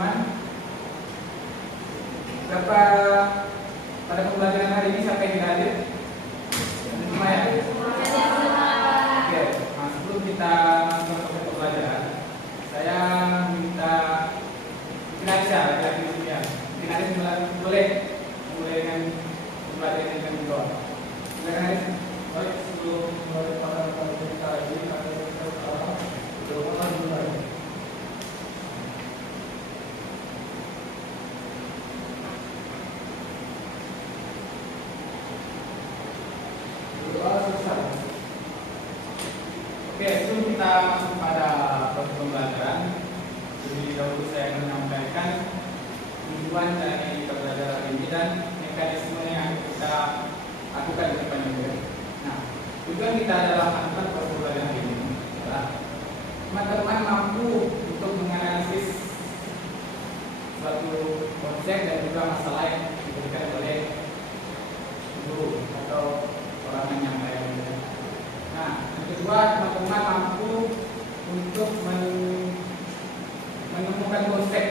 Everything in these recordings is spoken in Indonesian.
teman-teman? Berapa pada pembelajaran hari ini siapa yang tidak hadir? Semua ya? Oke, nah, sebelum kita masuk ke pembelajaran, saya minta Inarisha lagi di sini ya. Inarisha boleh dengan pembelajaran yang kedua. Silakan Aris. Baik, sebelum mulai pada kita ini akan kita berdoa dulu. Doa selesai. Oke, sebelum kita masuk pada pembelajaran, lebih dahulu saya menyampaikan tujuan dari pembelajaran ini dan mekanisme yang kita lakukan di depannya. Nah, tujuan kita dalam melakukan pembelajaran ini adalah teman-teman mampu untuk menganalisis suatu konsep dan juga masalah yang diberikan oleh guru atau orang yang menyampaikan. Nah, yang kedua, teman-teman mampu untuk menemukan konsep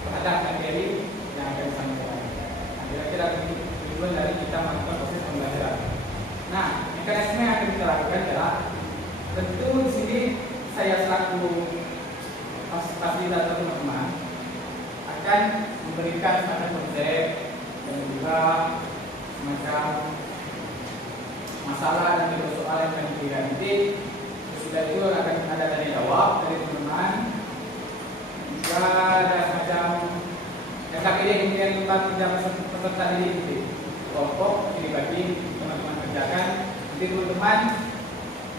terhadap materi yang akan disampaikan. Nah, kira-kira tujuan dari kita melakukan proses pembelajaran. Nah, mekanisme yang akan kita lakukan adalah tentu di sini saya selaku fasilitator teman-teman akan memberikan satu konsep dan juga semacam masalah dan juga soal yang akan diberikan. Nanti sudah itu akan ada tanya jawab dari teman-teman. Juga ada semacam SKPD kemudian tentang peserta didik kelompok dibagi teman-teman kerjakan. Nanti teman-teman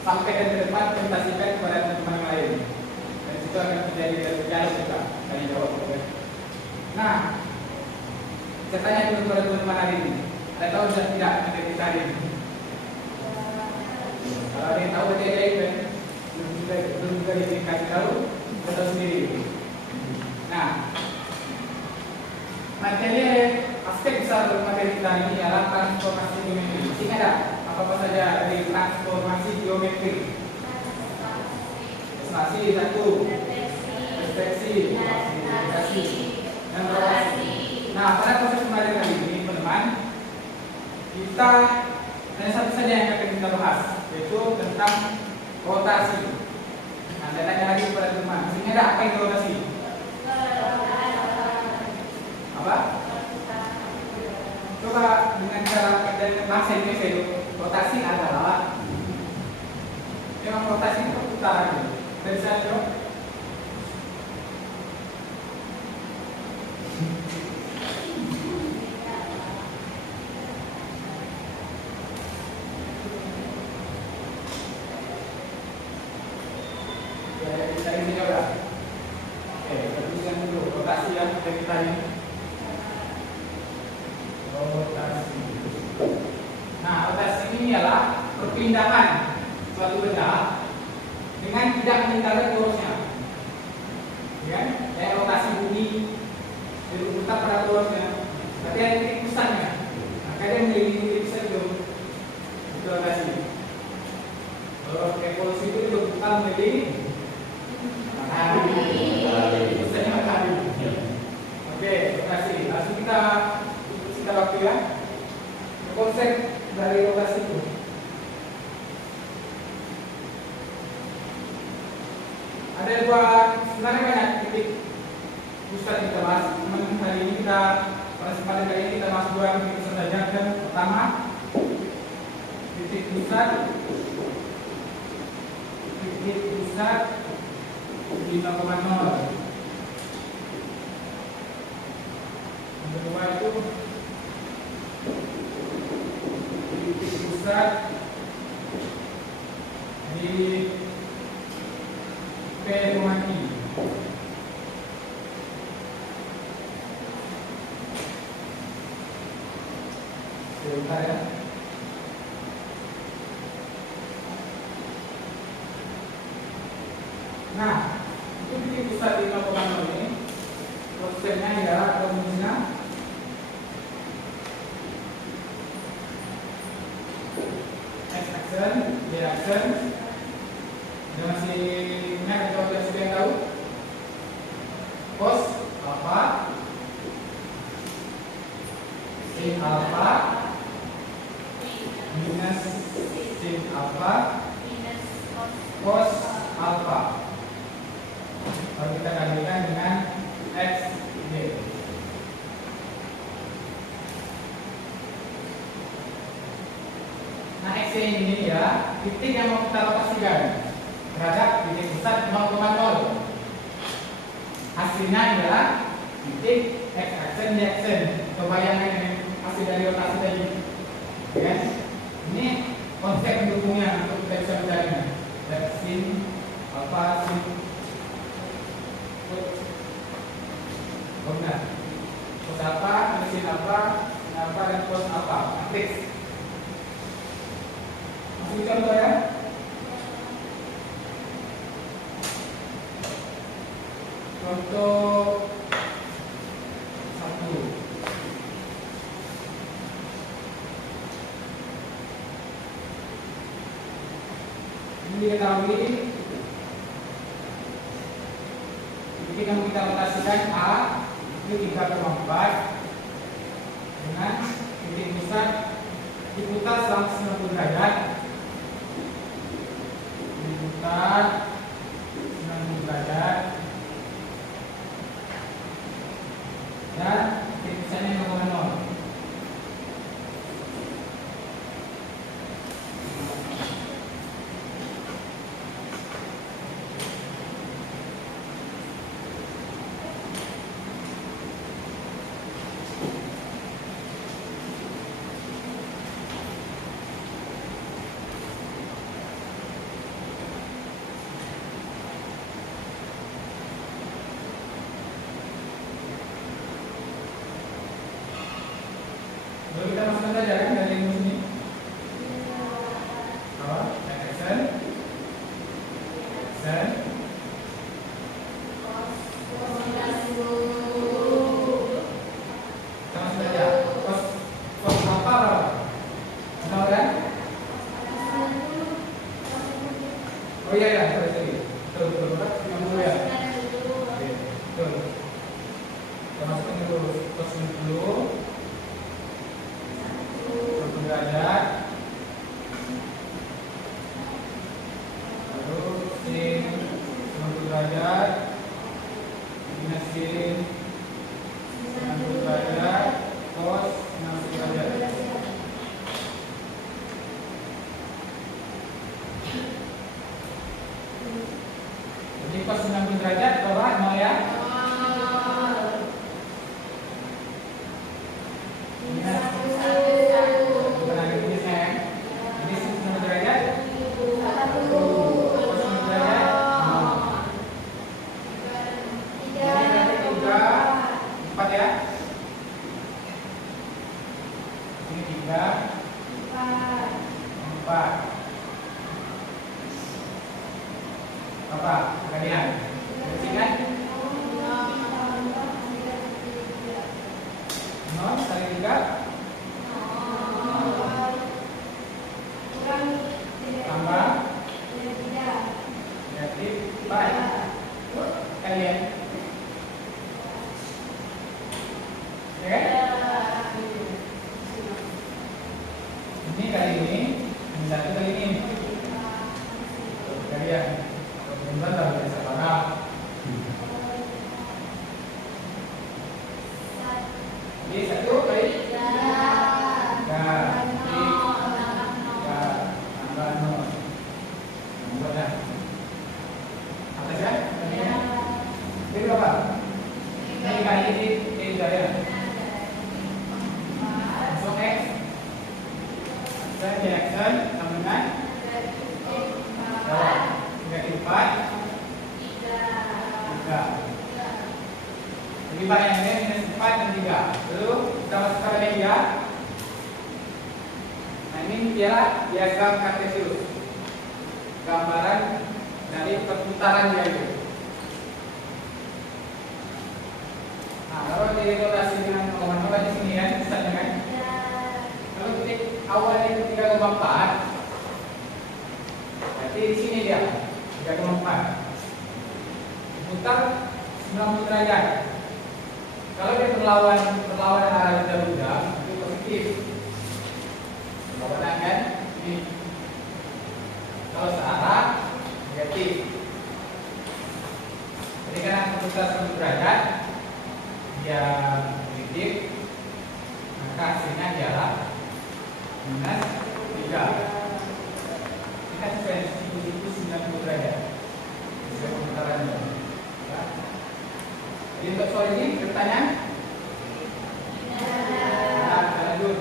sampaikan ke depan presentasikan kepada teman-teman yang lain. Dan situ akan terjadi dialog kita tanya jawab. Nah, saya tanya dulu kepada teman-teman hari ini. Ada tahu sudah tidak materi kita hari ini? Kalau ada yang tahu berarti ada yang belum juga dikasih tahu, kita tahu sendiri. Nah, materi aspek besar dari materi kita ini adalah transformasi geometri. Masih ada apa saja dari transformasi geometri? Transformasi satu, refleksi, aplikasi, dan rotasi. Nah, pada proses pembelajaran kali ini, teman-teman, kita hanya satu saja yang akan kita bahas, yaitu tentang rotasi. Nah, saya tanya lagi kepada teman-teman, masih ada apa itu rotasi? Apa? Coba dengan cara dan bahasa Indonesia itu, rotasi adalah memang rotasi itu perputaran. Dari saya coba. Dari sini udah. Oke, kita tuliskan dulu rotasi yang kita ini. Rotasi. Nah, rotasi ini ialah perpindahan suatu benda dengan tidak meninggalkan torusnya. Ya, kayak rotasi bumi berputar pada torusnya, tapi ada titik pusatnya. Nah, kadang mengelilingi titik pusat itu rotasi. Kalau evolusi itu berputar mengelilingi matahari. Pusatnya matahari. Oke, terima kasih. Langsung kita waktu ya. Konsep dari rotasi itu. Ada sebenarnya banyak titik pusat yang kita bahas. Teman hari ini kita pada kesempatan kali ini kita bahas dua titik pusat saja. Yang pertama, titik pusat 5,0. Yang kedua itu titik pusat di P,3. Sebentar ya. Nah, itu titik pusat di 5,0 ini konsepnya adalah rumusnya x-action, y-action. Ada masih ingat atau sudah tahu? Cos apa? Sin alfa minus sin alfa cos alfa. Lalu kita kalikan dengan x y. Nah, x ini ya titik yang mau kita lokasikan terhadap titik pusat 0,0. Hasilnya adalah titik x aksen y aksen. Kebayangkan ini hasil dari rotasi tadi, kan? Ini konsep pendukungnya untuk kita bisa mencarinya. Dan sin alfa sin benar. Cos alfa, sin alfa dan cos alfa. Matriks. Masih contoh ya? Contoh 1. Ini diketahui titik yang kita rotasikan A itu 3,4 dengan titik pusat diputar selama 90 derajat. Diputar 90 derajat dan titik pusatnya 0,0. Lalu kita masukkan saja kan dari rumus ini. Apa? Aksen. Sama saja. Cos alfa berapa? 0 kan? Oh iya ya, sorry. Betul, Pak. 90 ya. Oke, betul. Kita masukkan dulu cos 90 derajat, lalu sin 90 derajat minus sin 90 derajat cos 90 derajat. Jadi cos 90 derajat bawah 0 ya. Apa? Kalian bersihkan 0 kali 3 tambah negatif 4 kalian. Oke? Ini kali ini, ini satu kali ini. Kalian kemudian dalam bahasa Arab. Jadi 1 kali 3 tambah 0. Buat dah. Atas ya? Ini berapa? Ini kali ini saya. Masuk X. Dan reaction sama dengan negatif 4 3. Jadi bayangnya minus 4 dan 3. Lalu kita masukkan lagi ya. Nah ini dia diagram kartesius, gambaran dari perputarannya itu. Nah kalau dirotasi dengan 0,0 di sini kan, misalnya kan. Kalau titik awalnya itu 3,4, berarti di sini dia 3,4. Diputar 90 derajat. Kalau dia berlawanan arah rudal itu positif. Berlawanan kan? Ini. Kalau searah negatif. Jadi karena komunitas 1 derajat dia positif, maka hasilnya adalah minus 3. Kita sesuai siku 90 derajat sesuai pemutarannya. Ya. Jadi untuk soal ini pertanyaan? Nah, kita lanjut.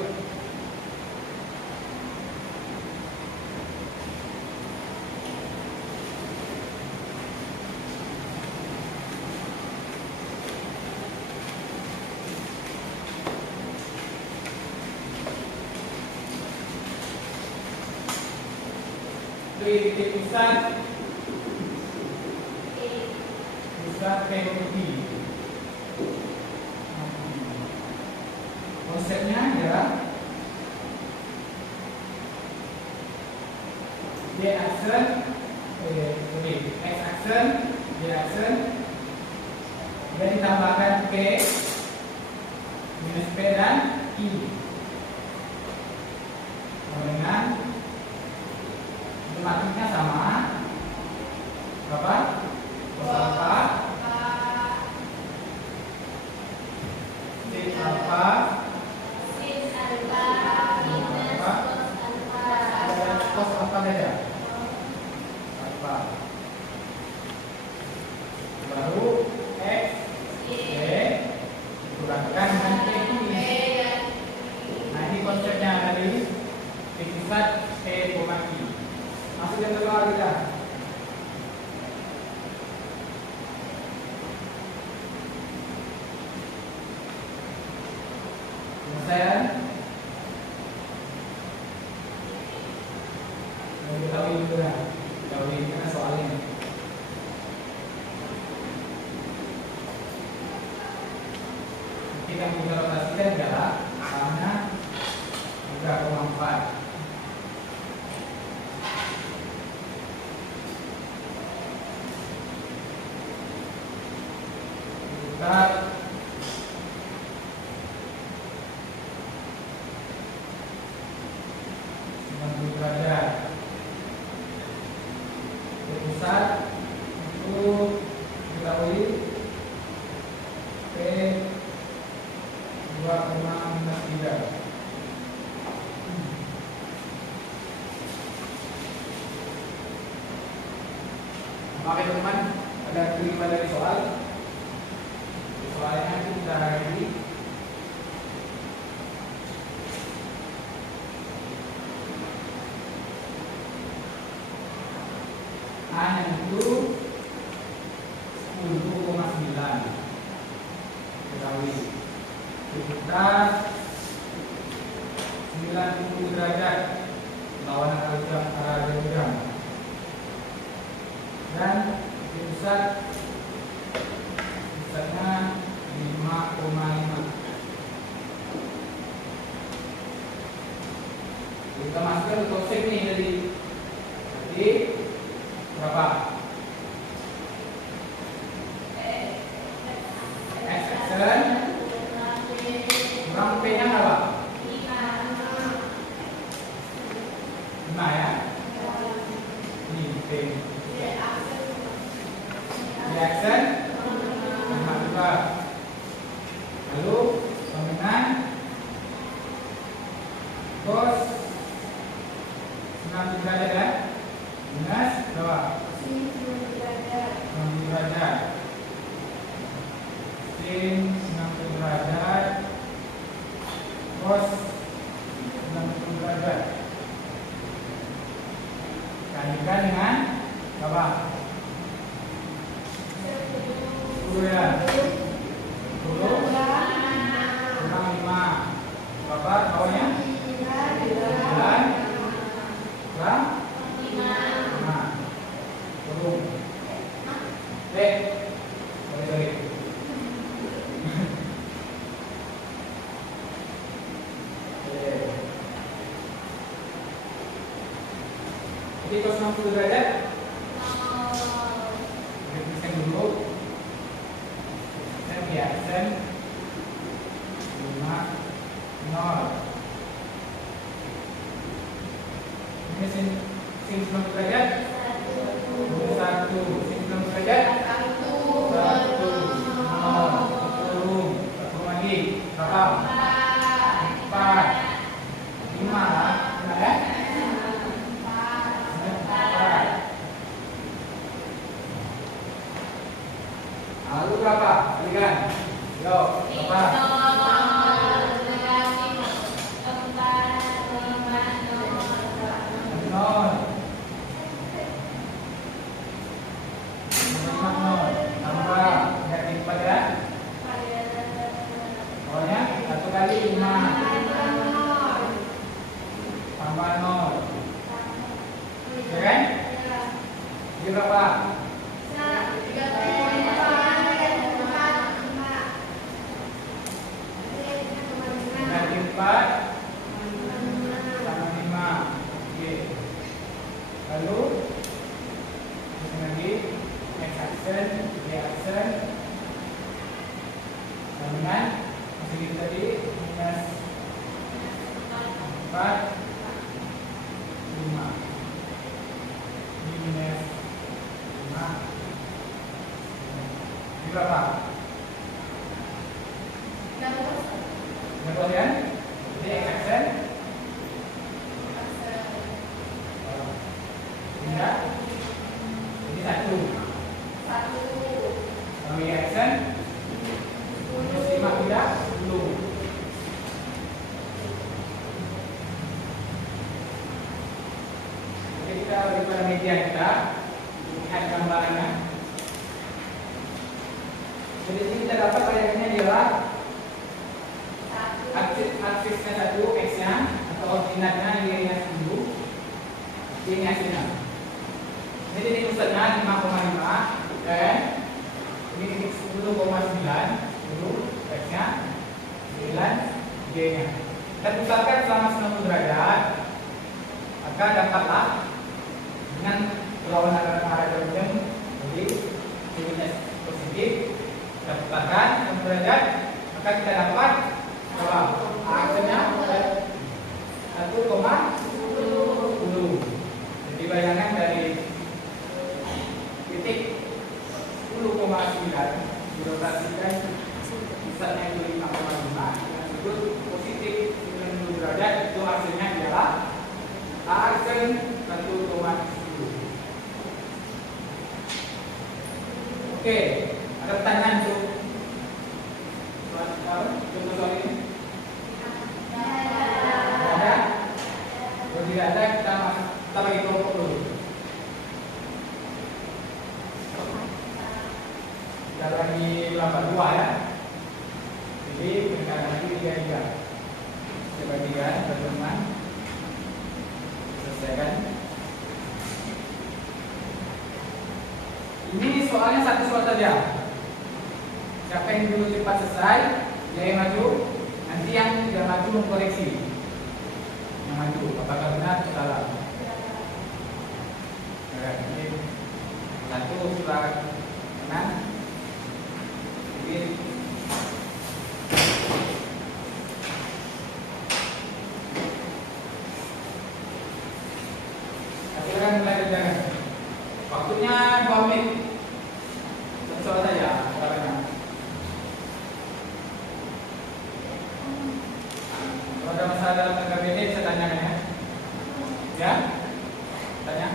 Titik pusat POD. Konsepnya adalah Y aksen, X aksen, Y aksen, dan ditambahkan P minus P dan I dengan matematiknya sama berapa? Cos alfa sin alfa cos alfa beda alfa baru X Y dikurangkan dengan P. Nah ini konsepnya dari pusat P, I. Masuk yang kedua kita. Penyelesaian. Kita tahu itu dah. Tahu ini karena soalnya. Kita bisa rotasikan adalah karena 3,4. Pusat 90 derajat. Pusat itu diketahui P 2,3. Oke teman-teman, ada kelima dari soal. Soalnya itu kita lagi A yang itu 10,9 dikali kita 90 derajat lawan arah jam dan di pusatnya 5,5. Kita masukkan ke konsep nih tadi. Jadi berapa? X aksen kurang P nya berapa? 5 ya. Ini P. Y aksen 5 juga. Lalu dengan cos 90 derajat ya. Minus berapa? 90 derajat. Sin 90 derajat cos 90 derajat. Kalikan dengan berapa? 10 ya. 10 kurang 5. Berapa bawahnya? 9 kurang 5. Kurung. Sorry. Jadi cos 60 derajat kita tuliskan dulu. Sen Y aksen 0. Ini sin 90 derajat 1. Sin 90 derajat 1. 0. Turun. Turun lagi. Berapa? 4. 5. Benar ya? 4. Lalu berapa? Balikan. Yo, berapa? 0. Tambah negatif 4 ya. Pokoknya 1 kali 5 tambah 0. Ya kan? Jadi berapa? Negatif 4 tambah 5. Oke. Lalu ini lagi X aksen, Y aksen sambungan masih gitu tadi minus 4 5 minus 5. Ini berapa? 60 kan? Jadi X aksen tidak. Ini 1. Kalau Y aksen minus 5 tidak 10. Jadi kita beri pada media kita lihat gambarannya. Jadi di sini kita dapat variabelnya adalah aksisnya 1 X nya atau ordinatnya Y nya 10, Y nya 9. Jadi ini pusatnya 5,5 dan ini 10,9 dulu X nya 9 Y nya. Kita pusatkan selama 90 derajat, maka dapatlah dengan perlawanan arah jauh. Jadi Y-nya positif, kita pusatkan 90 derajat, maka kita dapat berapa? Aksennya 1,10. Jadi bayangan dari titik 10,9 dioperasikan pusatnya itu 5,5 yang disebut positif 90 derajat, itu hasilnya adalah aksen 1,10. Oke, ada pertanyaan untuk contoh soal ini? Ada? Kalau tidak ada, kita bagi kelompok dulu. Kita bagi kelompok 2 ya. Jadi peringkat lagi 3. Kita bagikan teman-teman. Selesaikan. Ini soalnya satu soal saja. Siapa yang dulu cepat selesai, dia yang maju. Nanti yang tidak maju mengkoreksi. Yang maju, apakah benar atau salah? Ini satu sudah benar. Jadi silakan mulai kerjakan. Waktunya 2 menit. Satu soal saja. Kalau ada masalah dalam KBD bisa tanyakan ya. Ya? Tanya.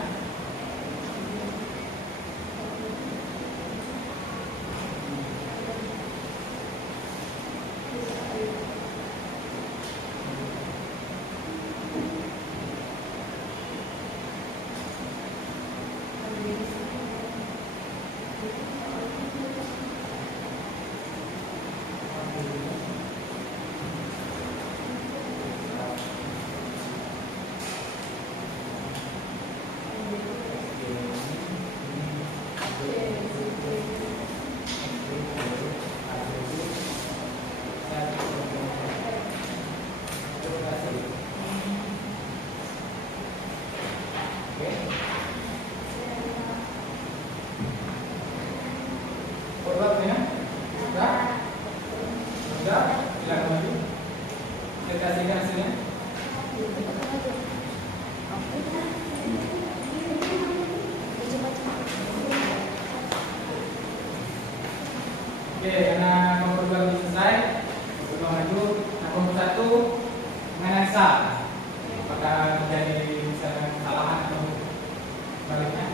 saja hasilnya. Oke, karena nomor 2 belum selesai, kita maju. Nah, nomor 1 menganalisa apakah menjadi misalnya kesalahan atau sebaliknya.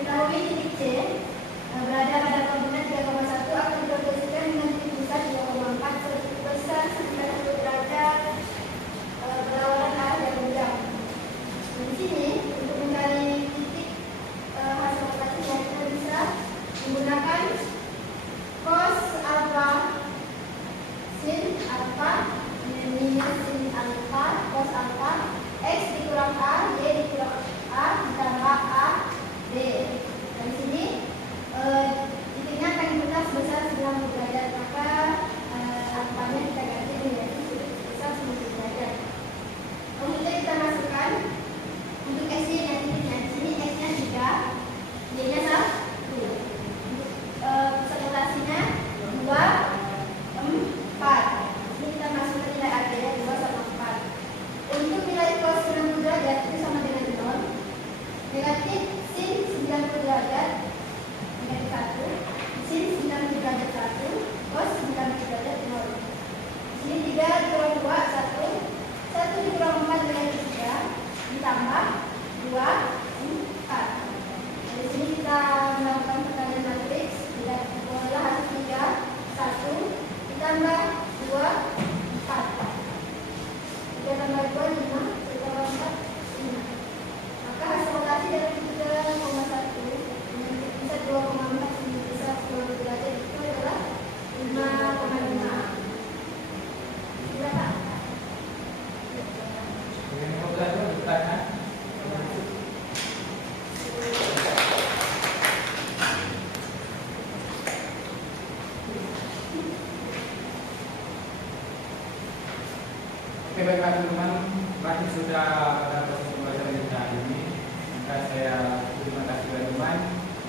Diketahui titik C berada pada koordinat 3,1 akan diproyeksikan dengan titik pusat 2,4 sebesar 90 derajat berlawanan arah jarum jam. Di sini untuk mencari titik hasil operasinya kita bisa menggunakan cos alfa sin alfa minus sin alfa cos alfa x dikurang a y dikurang a ditambah a D. Dari sini titiknya akan diputar sebesar 90 derajat, maka alfanya kita ganti menjadi sebesar 90 derajat. Kemudian kita masukkan untuk x dan titiknya. Di sini x-nya 3, y-nya 1. Untuk pusat rotasinya 2, 4. Di sini kita masukkan nilai AB-nya 2 sama 4. Untuk nilai cos 90 derajat itu sama dengan 0. Negatif sin 90 derajat negatif 1, sin 90 derajat 1, cos 90 derajat 0. Di sini 3 dikurang 2, 1, 1 dikurang 4 negatif 3, ditambah 2, 4. Dari sini kita melakukan perkalian matriks, tidak boleh hasil 3, 1, ditambah 2, 4. 3 tambah 2, 5, ditambah 4, 5. Maka hasil rotasi dari 3,1 dengan bisa 2,4 sebesar 90 derajat itu adalah 5,5. Berapa? Yang nomor 1 bukan. Oke, baiklah teman-teman, berarti sudah pada proses pembelajaran kita hari ini. Maka saya terima kasih teman-teman,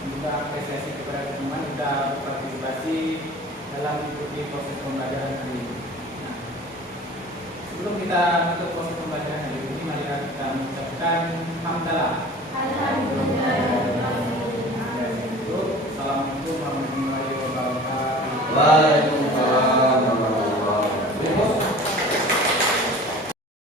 juga apresiasi kepada teman-teman sudah berpartisipasi kita untuk proses pembacaan hari ini, mari kita mengucapkan hamdalah. Alhamdulillah. Assalamualaikum warahmatullahi wabarakatuh. Waalaikumsalam.